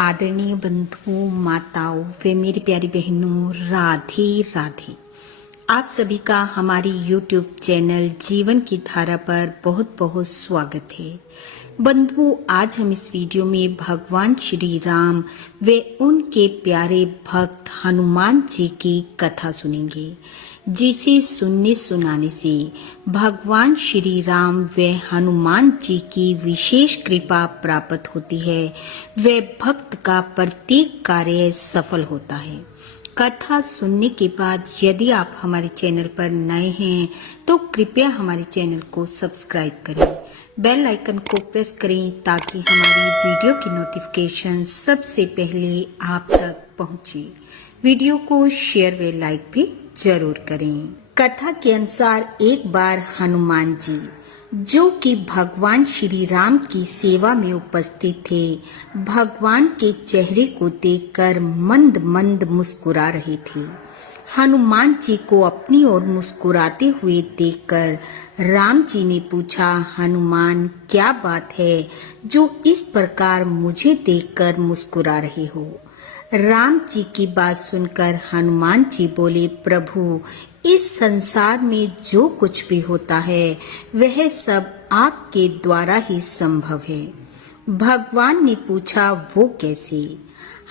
आदरणीय बंधुओं, माताओं व मेरी प्यारी बहनों, राधे राधे। आप सभी का हमारी YouTube चैनल जीवन की धारा पर बहुत बहुत स्वागत है। बंधुओं, आज हम इस वीडियो में भगवान श्री राम व उनके प्यारे भक्त हनुमान जी की कथा सुनेंगे, जिसे सुनने सुनाने से भगवान श्री राम व हनुमान जी की विशेष कृपा प्राप्त होती है व भक्त का प्रत्येक कार्य सफल होता है। कथा सुनने के बाद यदि आप हमारे चैनल पर नए हैं तो कृपया हमारे चैनल को सब्सक्राइब करें, बेल आइकन को प्रेस करें ताकि हमारी वीडियो की नोटिफिकेशन सबसे पहले आप तक पहुंचे। वीडियो को शेयर व लाइक भी जरूर करें। कथा के अनुसार एक बार हनुमान जी, जो कि भगवान श्री राम की सेवा में उपस्थित थे, भगवान के चेहरे को देखकर मंद मंद मुस्कुरा रहे थे। हनुमान जी को अपनी ओर मुस्कुराते हुए देखकर राम जी ने पूछा, हनुमान, क्या बात है जो इस प्रकार मुझे देखकर मुस्कुरा रहे हो? राम जी की बात सुनकर हनुमान जी बोले, प्रभु, इस संसार में जो कुछ भी होता है वह सब आपके द्वारा ही संभव है। भगवान ने पूछा, वो कैसे?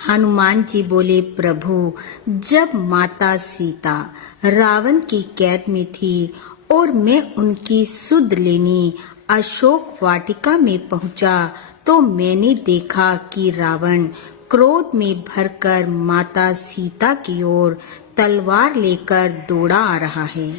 हनुमान जी बोले, प्रभु, जब माता सीता रावण की कैद में थी और मैं उनकी सुध लेने अशोक वाटिका में पहुंचा तो मैंने देखा कि रावण क्रोध में भरकर माता सीता की ओर तलवार लेकर दौड़ा आ रहा है।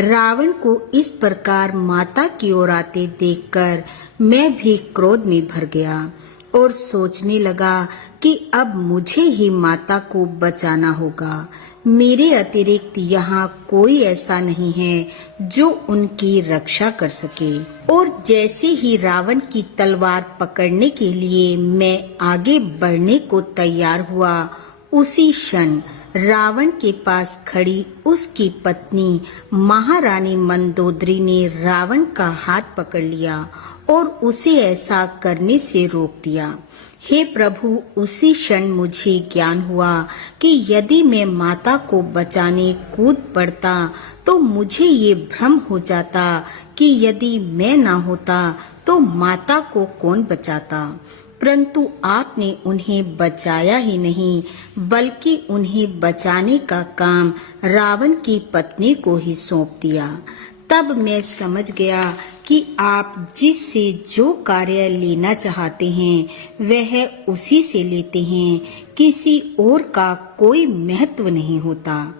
रावण को इस प्रकार माता की ओर आते देखकर मैं भी क्रोध में भर गया और सोचने लगा कि अब मुझे ही माता को बचाना होगा। मेरे अतिरिक्त यहाँ कोई ऐसा नहीं है जो उनकी रक्षा कर सके। और जैसे ही रावण की तलवार पकड़ने के लिए मैं आगे बढ़ने को तैयार हुआ, उसी क्षण रावण के पास खड़ी उसकी पत्नी महारानी मंदोदरी ने रावण का हाथ पकड़ लिया और उसे ऐसा करने से रोक दिया। हे प्रभु, उसी क्षण मुझे ज्ञान हुआ कि यदि मैं माता को बचाने कूद पड़ता तो मुझे ये भ्रम हो जाता कि यदि मैं ना होता तो माता को कौन बचाता। परंतु आपने उन्हें बचाया ही नहीं, बल्कि उन्हें बचाने का काम रावण की पत्नी को ही सौंप दिया। तब मैं समझ गया कि आप जिससे जो कार्य लेना चाहते हैं वह उसी से लेते हैं, किसी और का कोई महत्व नहीं होता।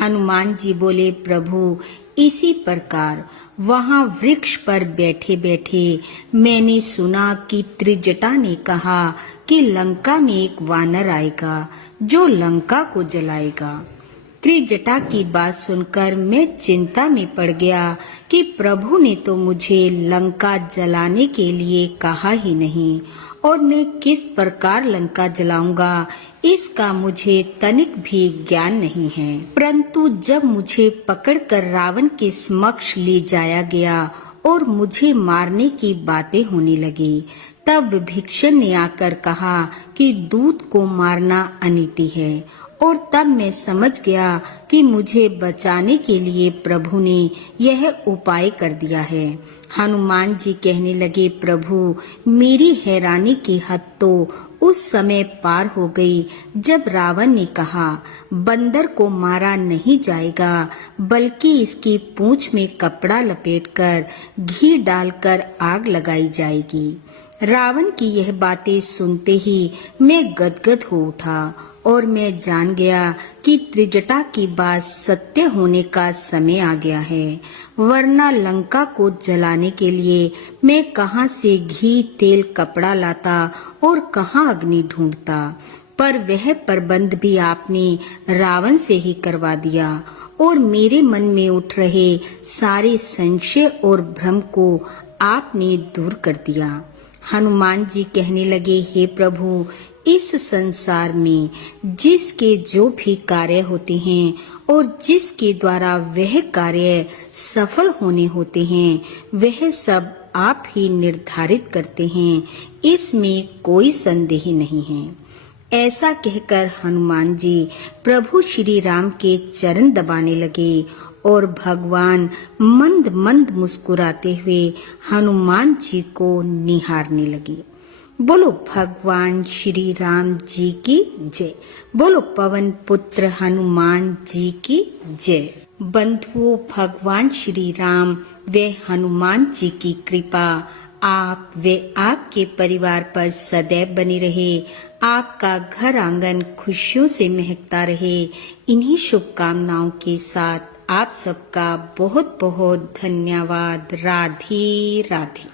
हनुमान जी बोले, प्रभु, इसी प्रकार वहां वृक्ष पर बैठे बैठे मैंने सुना कि त्रिजटा ने कहा कि लंका में एक वानर आएगा जो लंका को जलाएगा। त्रिजटा की बात सुनकर मैं चिंता में पड़ गया कि प्रभु ने तो मुझे लंका जलाने के लिए कहा ही नहीं, और मैं किस प्रकार लंका जलाऊंगा इसका मुझे तनिक भी ज्ञान नहीं है। परंतु जब मुझे पकड़कर रावण के समक्ष ले जाया गया और मुझे मारने की बातें होने लगी, तब विभीषण ने आकर कहा कि दूत को मारना अनीति है, और तब मैं समझ गया कि मुझे बचाने के लिए प्रभु ने यह उपाय कर दिया है। हनुमान जी कहने लगे, प्रभु, मेरी हैरानी की हद तो उस समय पार हो गई जब रावण ने कहा, बंदर को मारा नहीं जाएगा बल्कि इसकी पूंछ में कपड़ा लपेटकर घी डालकर आग लगाई जाएगी। रावण की यह बातें सुनते ही मैं गदगद हो उठा और मैं जान गया कि त्रिजटा की बात सत्य होने का समय आ गया है, वरना लंका को जलाने के लिए मैं कहां से घी, तेल, कपड़ा लाता और कहां अग्नि ढूंढता। पर वह प्रबंध भी आपने रावण से ही करवा दिया और मेरे मन में उठ रहे सारे संशय और भ्रम को आपने दूर कर दिया। हनुमान जी कहने लगे, हे प्रभु, इस संसार में जिसके जो भी कार्य होते हैं और जिसके द्वारा वह कार्य सफल होने होते हैं, वह सब आप ही निर्धारित करते हैं, इसमें कोई संदेह नहीं है। ऐसा कहकर हनुमान जी प्रभु श्री राम के चरण दबाने लगे और भगवान मंद मंद मुस्कुराते हुए हनुमान जी को निहारने लगे। बोलो भगवान श्री राम जी की जय। बोलो पवन पुत्र हनुमान जी की जय। बंधुओं, भगवान श्री राम व हनुमान जी की कृपा आप व आपके परिवार पर सदैव बनी रहे। आपका घर आंगन खुशियों से महकता रहे। इन्हीं शुभकामनाओं के साथ आप सबका बहुत बहुत धन्यवाद। राधे राधे।